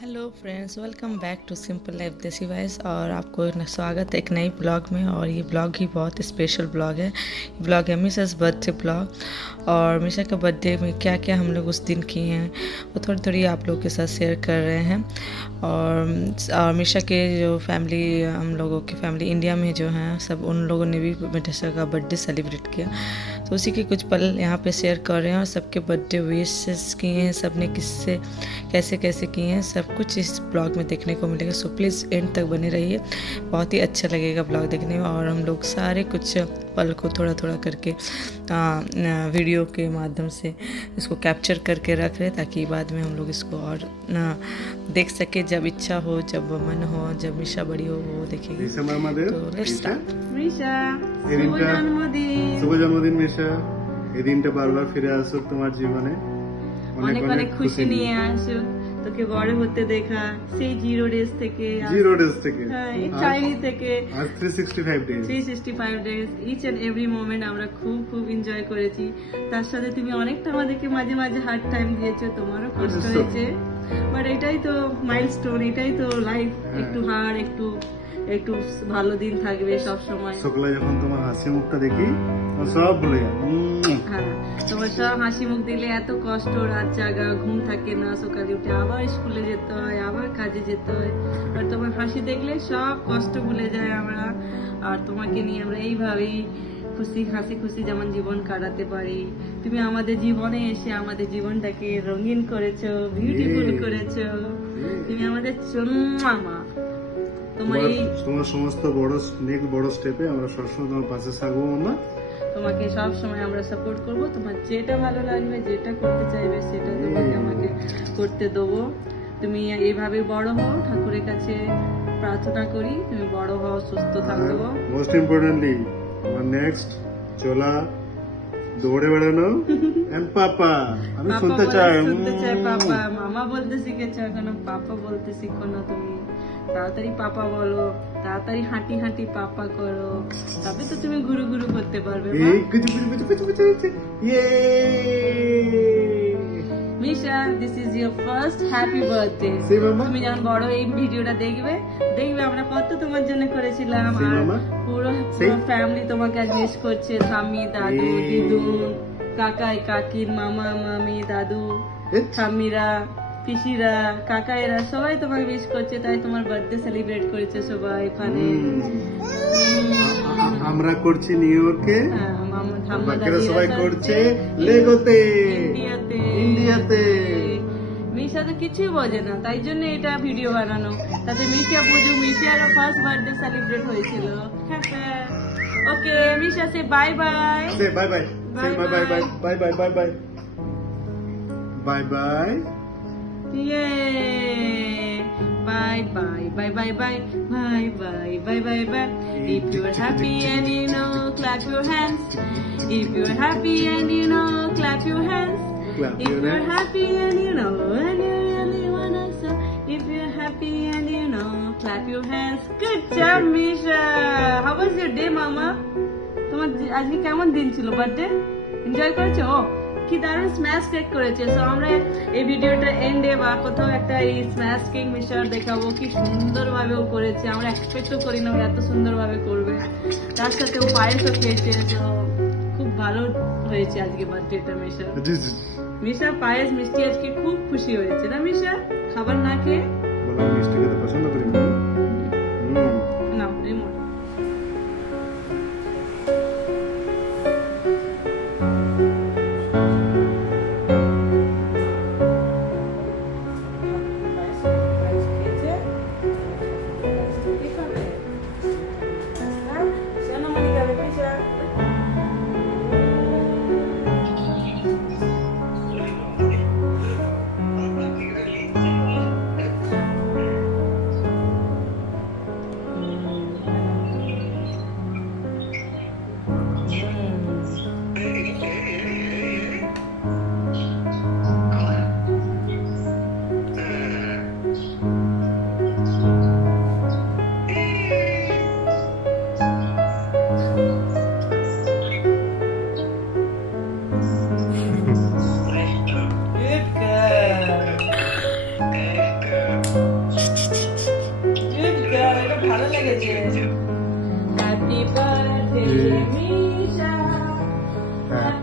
Hello friends, welcome back to simple life desi voice. और आपको स्वागत है एक नई ब्लॉग में। और ये ब्लॉग ही बहुत स्पेशल ब्लॉग है। ये ब्लॉग है मिशा बर्थडे ब्लॉग। और मिशा के बर्थडे में क्या क्या हम लोग उस दिन किए हैं वो थोड़ी थोड़ी आप लोगों के साथ शेयर कर रहे हैं। और मिशा के जो फैमिली, हम लोगों की फैमिली इंडिया में जो हैं सब, उन लोगों ने भी मिशा का बर्थडे सेलिब्रेट किया, तो उसी के कुछ पल यहाँ पे शेयर कर रहे हैं। और सबके बर्थडे विशेस किए हैं, सब ने किससे कैसे कैसे किए हैं, सब कुछ इस ब्लॉग में देखने को मिलेगा। सो प्लीज़ एंड तक बने रहिए, बहुत ही अच्छा लगेगा ब्लॉग देखने में। और हम लोग सारे कुछ पल को थोड़ा थोड़ा करके वीडियो के माध्यम से इसको कैप्चर करके रख रहे, ताकि बाद में हम लोग इसको और देख सके जब इच्छा हो, जब मन हो, जब मिशा बड़ी हो वो देखेगी। तो लेट्स स्टार्ट। মিশা শুভ জন্মদিন। শুভ জন্মদিন মিশা, এই দিনটা বারবার ফিরে আসুক তোমার জীবনে। অনেক অনেক খুশি নিয়ে আসুক, তোকে বড় হতে দেখা, সেই জিরো ডেজ থেকে, হ্যাঁ এই চাইনি থেকে আজ 365 days, each and every moment আমরা খুব খুব এনজয় করেছি। তার সাথে তুমি অনেকটা আমাদেরকে মাঝে মাঝে হার্ড টাইম দিয়েছো, তোমারও কষ্ট হয়েছে, বাট এটাই তো মাইলস্টোন, এটাই তো লাইফ। একটু হার্ড, একটু একটু ভালো দিন থাকবে সব সময়। সকালে যখন তোমার হাসি মুখটা দেখি সব ভুলে যাই। হ্যাঁ, তোমার সব হাসি মুখ দিলে এত কষ্ট, রাত জাগা, ঘুম থাকে না, সকালে উঠে আবার স্কুলে যেতে হয়, আবার কাজে যেতে হয়। আর তোমার হাসি দেখলে সব কষ্ট ভুলে যায় আমরা। আর তোমাকে নিয়ে আমরা এইভাবেই হাসি খুশি যেমন জীবন কাটাতে পারি। তুমি আমাদের জীবনে এসে আমাদের জীবনটাকে রঙিন করেছো, বিউটিফুল করেছো। তুমি আমাদের মা। তোমার সমস্ত বড় স্টেপে আমরা সবসময় তোমার পাশে থাকবো না। তোমাকে সব সময় আমরা সাপোর্ট করব। তোমার যেটা ভালো লাগবে, যেটা করতে চাইবে, সেটা তোমাকে আমাকে করতে দেবো। তুমি এইভাবে বড় হও, ঠাকুরের কাছে প্রার্থনা করি তুমি বড় হও, সুস্থ থাকো। মোস্ট ইম্পর্টেন্টলি আমার নেক্সট চলা দৌড়ে বেড়ানো এন্ড পাপা, আমি শুনতে চাই পাপা। মামা বলতে শিখেছো, এখন পাপা বলতে শিখো না তুমি। তাড়াতাড়ি পাপা বলো, তাড়াতাড়ি হাঁটি হাঁটি পাপা করো, তবে তো তুমি গুরু গুরু করতে পারবে। Misha, this is your first happy birthday. তুমি যখন বড় এই ভিডিওটা দেখবে আমরা কত তোমার জন্য করেছিলাম। আর পুরো ফ্যামিলি তোমাকে আজ মিস করছে, ঠাম্মি, দাদু, দিদু, কাকাই, কাকির, মামা, মামি, দাদু, ঠাম্মিরা, পিসিরা, কাকাইরা সবাই তোমাকে মিস করছে। তাই তোমার বার্থডে সেলিব্রেট করেছে সবাই এখানে। আমরা করছি নিউ ইয়র্কে, বাকিরা সবাই করছে লেগোতে, ইন্ডিয়াতে। মিশা তো কিছুই বোঝে না, তাই জন্য এটা ভিডিও বানানো, তাতে মিশা বুঝুক মিশারও ফার্স্ট বার্থডে সেলিব্রেট হয়েছিল। Okay Misha, say bye bye. Bye bye bye bye bye bye bye bye bye bye bye. Yay! Bye bye bye bye bye bye bye bye bye bye. If you're happy and you know, clap your hands. If you're happy and you know, clap your hands. If you're happy and you know, and you really wanna so. If you're happy and you know, clap your hands. Good job, Misha. How was your day, Mama? তোমার আজকে কেমন দিন ছিল birthday? Enjoy করেছো? কি দারুণ smash cake করেছে। So আমরা এই ভিডিওটা এন্ডে বা কোথাও একটা এই স্ম্যাশ কেক মিশার দেখাবো, কি সুন্দর ভাবে ও করেছে। আমরা এক্সপেক্টও করি না এত সুন্দর ভাবে করবে। তার সাথে ও পায়েসও খেয়েছে, তো খুব ভালো হয়েছে আজকে বার্থডেটা মিশা। মিশা পায়েস মিষ্টি আজকে খুব খুশি হয়েছে না মিশা? খাবার না খেয়ে মিষ্টি খেতে পছন্দ করি না। Remote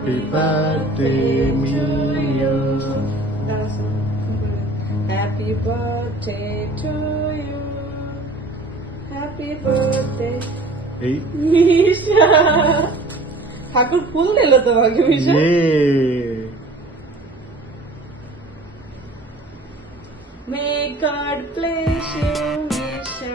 Happy birthday Mia. Happy birthday to you. Happy birthday. Hey. Misha. ঠাকুর ফুল দিল তোমাকে মিশা। Yeah. May God bless you, Misha.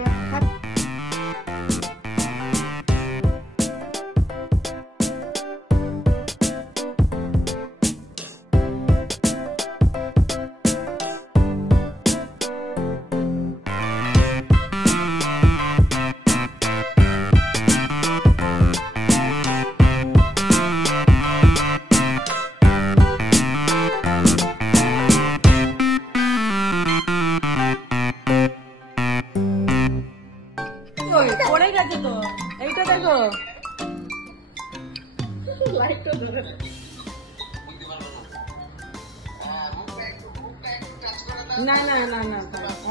পড়ে গেছে তো, এইটা দেখো লাইটটা ধরে না না না না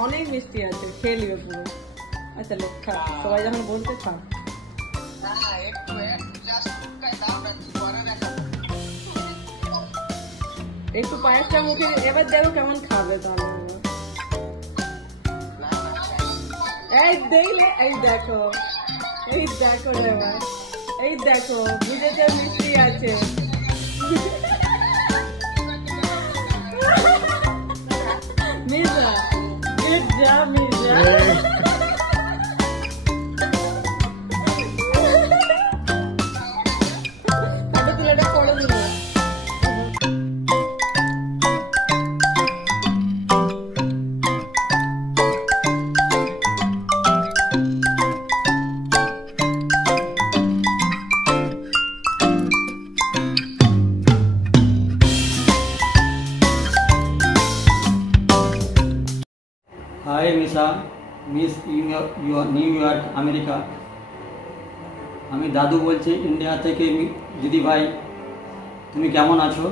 অনেক মিষ্টি আছে, খেয়ে নিবে পুরো। আচ্ছা লোক খা, সবাই যখন বলতে খা। একটু পায়েসটা মুখে এবার দেখো কেমন খাবে তাহলে। এই দেখলে এই দেখো রে ভাই, এই দেখো বুঝেছে মিষ্টি আছে। Mirza good job Mirza. Photo তুলেটা করে দিল। হাই মিশা, মিস নিউ ইয়র্ক আমেরিকা। আমি দাদু বলছি ইন্ডিয়া থেকে। দিদি ভাই তুমি কেমন আছো?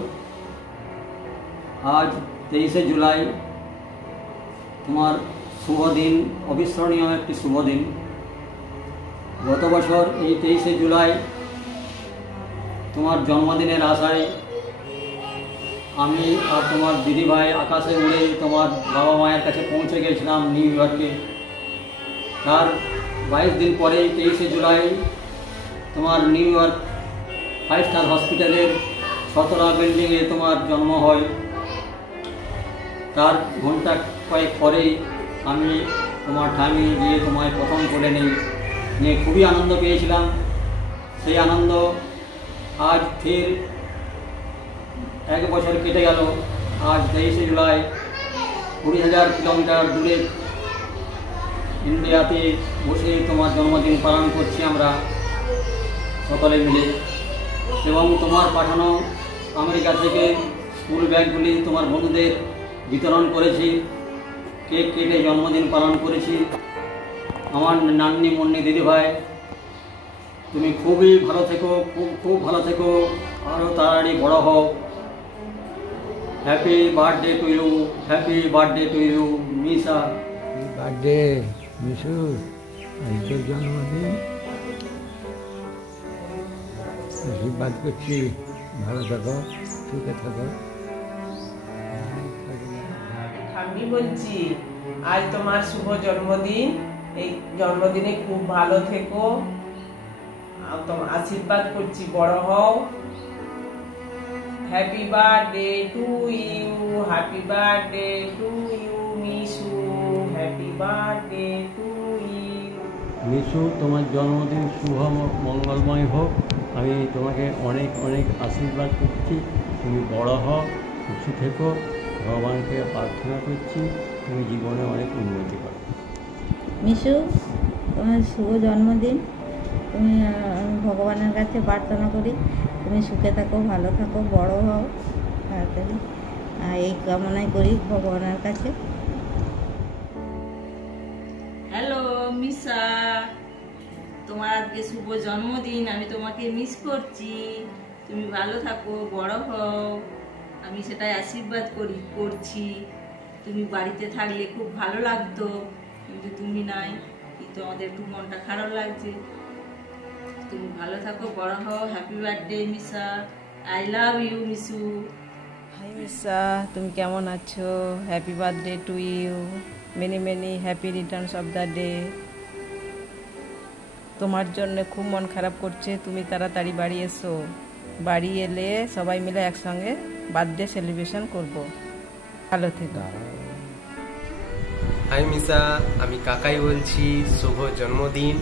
আজ 23শে জুলাই তোমার শুভ দিন, অবিস্মরণীয় একটি শুভ দিন। গত বছর এই 23শে জুলাই তোমার জন্মদিনের আশায় আমি আর তোমার দিদিভাই আকাশে উড়ে তোমার বাবা মায়ের কাছে পৌঁছে গেছিলাম নিউ ইয়র্কে। তার 22 দিন পরেই 23শে জুলাই তোমার নিউ ইয়র্ক 5 স্টার হসপিটালের 17 বিল্ডিংয়ে তোমার জন্ম হয়। তার ঘন্টা কয়েক পরেই আমি তোমার ঠামি গিয়ে তোমায় প্রথম করে নিয়ে খুবই আনন্দ পেয়েছিলাম। সেই আনন্দ আজ ফের 1 বছর কেটে গেল। আজ 23শে জুলাই 20,000 কিলোমিটার দূরে ইন্ডিয়াতে বসে তোমার জন্মদিন পালন করছি আমরা সকলে মিলে। এবং তোমার পাঠানো আমেরিকা থেকে স্কুল ব্যাগগুলি তোমার বন্ধুদের বিতরণ করেছি, কেক কেটে জন্মদিন পালন করেছি। আমার নান্নি মুন্নি দিদিভাই তুমি খুবই ভালো থেকো, খুব ভালো থেকো, আরও তাড়াতাড়ি বড় হও। Happy birthday to you, happy birthday to you Misha. Birthday Mishu, আজকের জন্মদিন, আশীর্বাদ করছি, ভালো থাকো, সুখে থাকো। আমি বলছি আজ তোমার শুভ জন্মদিন। এই জন্মদিনে খুব ভালো থেকো, তোমার আশীর্বাদ করছি, বড় হও। Happy birthday to you, happy birthday to you Mishu, happy birthday to you. Mishu, তোমার জন্মদিন শুভ মঙ্গলময় হোক। আমি তোমাকে অনেক অনেক আশীর্বাদ করছি, তুমি বড় হও, খুশি থেকো। ভগবানকে প্রার্থনা করছি তুমি জীবনে অনেক উন্নতি করো। মিশু, তোমার শুভ জন্মদিন। তুমি ভগবানের কাছে প্রার্থনা করি তুমি সুখে থাকো, ভালো থাকো, বড় হও তাড়াতাড়ি, এই কামনাই করি ভগবানের কাছে। হ্যালো মিশা, তোমার আজকে শুভ জন্মদিন, আমি তোমাকে মিস করছি। তুমি ভালো থাকো, বড় হও, আমি সেটাই আশীর্বাদ করছি। তুমি বাড়িতে থাকলে খুব ভালো লাগতো, কিন্তু তুমি নাই, কিন্তু আমাদের একটু মনটা খারাপ লাগছে। তুমি ভালো থাকো, বড় হও। Happy birthday Misha. I love you Mishu. Hi Misa, তুমি কেমন আছো? Happy birthday to you, many many happy returns of the day. তোমার জন্য খুব মন খারাপ করছে, তুমি তাড়াতাড়ি বাড়ি এসো। বাড়ি এলে সবাই মিলে একসঙ্গে বার্থডে সেলিব্রেশন করব। ভালো থেকো। হাই মিসা, আমি কাকাই বলছি। শুভ জন্মদিন।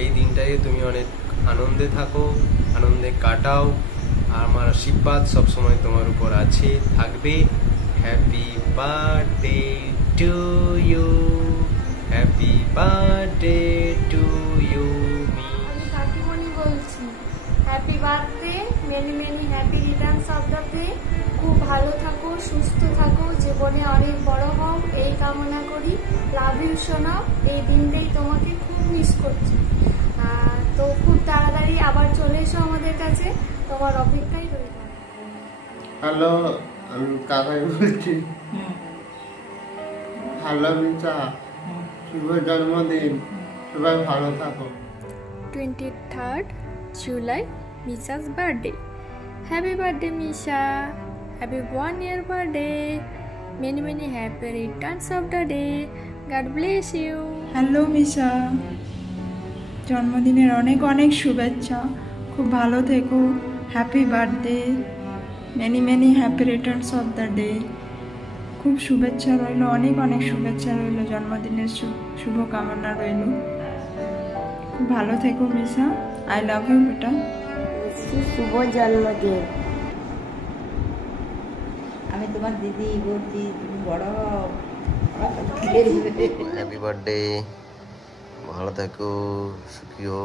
এই দিনটায় তুমি অনেক আনন্দে থাকো, আনন্দে কাটাও। আর আমার আশীর্বাদ সবসময় তোমার উপর আছে, থাকবে। Happy birthday to you, happy birthday to you. আমি কাকিমণি বলছি। Happy birthday, many many happy returns of the day. খুব ভালো থাকো, সুস্থ থাকো, জীবনে অনেক বড় হও এই কামনা করি। লাভ ইউ সোনা। এই দিনটাই তোমাকে খুব মিস করছি। তো খুব তাড়াতাড়ি আবার চলে এসো আমাদের কাছে, তোমার অপেক্ষাই রইলাম। হ্যালো, আমি কাকাই বলছি। হ্যালো মিসা, শুভ জন্মদিন, সবাই ভালো থাকো। 23rd July, Misa's birthday. Happy birthday, Misha. Happy 1 year birthday. Many many happy returns of the day. God bless you. Hello Misha, জন্মদিনের অনেক অনেক শুভেচ্ছা। খুব ভালো থেকো। Happy birthday, many many happy returns of the day. খুব শুভেচ্ছা রইল, অনেক অনেক শুভেচ্ছা রইল, জন্মদিনের শুভকামনা রইল। খুব ভালো থেকো মিশা। আই লাভ ইউ বেটা। শুভ জন্মদিন। আমি তোমার দিদি বলছি, তুমি বড় হও। হ্যাপি বার্থডে, ভালো থেকো, সুখী হো,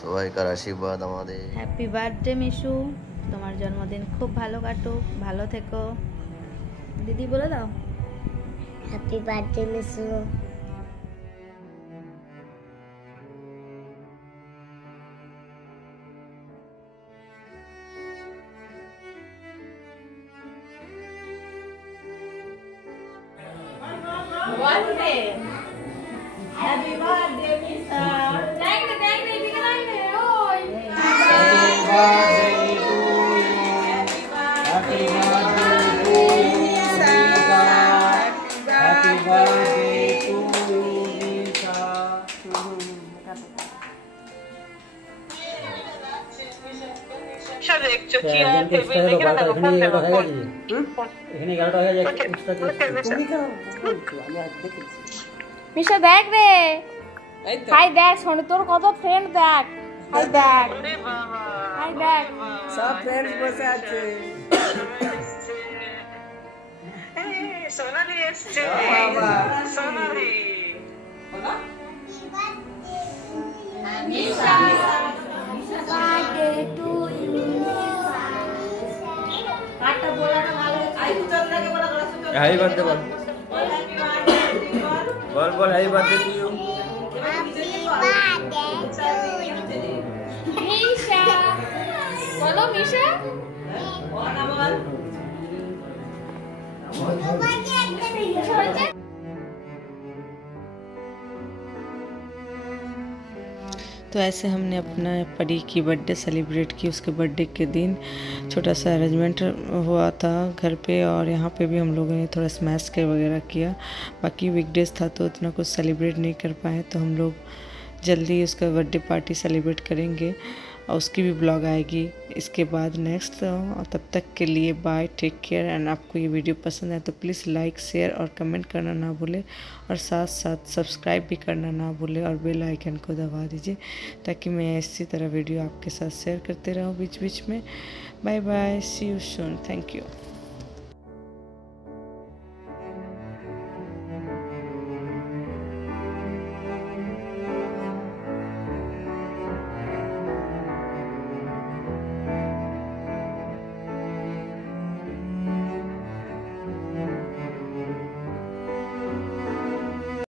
সবাইকার আশীর্বাদ আমাদের। হ্যাপি বার্থডে মিশু, তোমার জন্মদিন খুব ভালো কাটুক, ভালো থেকো। দিদি বলে দাও। Happy birthday Mishu. Happy birthday, Misa. Thank you. মিশা দেখ রে, হাই দেখ, শোন তোর কত ফ্রেন্ড দেখ, হাই দেখ, হাই দেখ, সব ফ্রেন্ডস বসে আছে। সোনালি এসছে, বাবা Sonali. Misha birthday to you. কাটা বলাটা ভালো। আই চল লাগে বলা গলা শুন। হ্যাপি বার্থডে বল, বল বল happy birthday to you. Misha বলো, মিশা तो ऐसे हमने अपना परी की बर्थडे सेलिब्रेट की। उसके बर्थडे के दिन छोटा सा अरेंजमेंट हुआ था घर पे, और यहाँ पे भी हम लोगों ने थोड़ा स्मैश के वगैरह किया। बाकी वीकडेज था तो उतना कुछ सेलिब्रेट नहीं कर पाए, तो हम लोग जल्दी उसका बर्थडे पार्टी सेलिब्रेट करेंगे और उसकी भी ब्लॉग आएगी इसके बाद नेक्स्ट। तब तक के लिए बाय, टेक केयर। एंड आपको ये वीडियो पसंद है तो प्लीज़ लाइक, शेयर और कमेंट करना ना भूलें, और साथ साथ सब्सक्राइब भी करना ना भूलें, और बेल आइकन को दबा दीजिए ताकि मैं इसी तरह वीडियो आपके साथ शेयर करते रहूँ बीच बीच में। Bye bye, see you soon, thank you.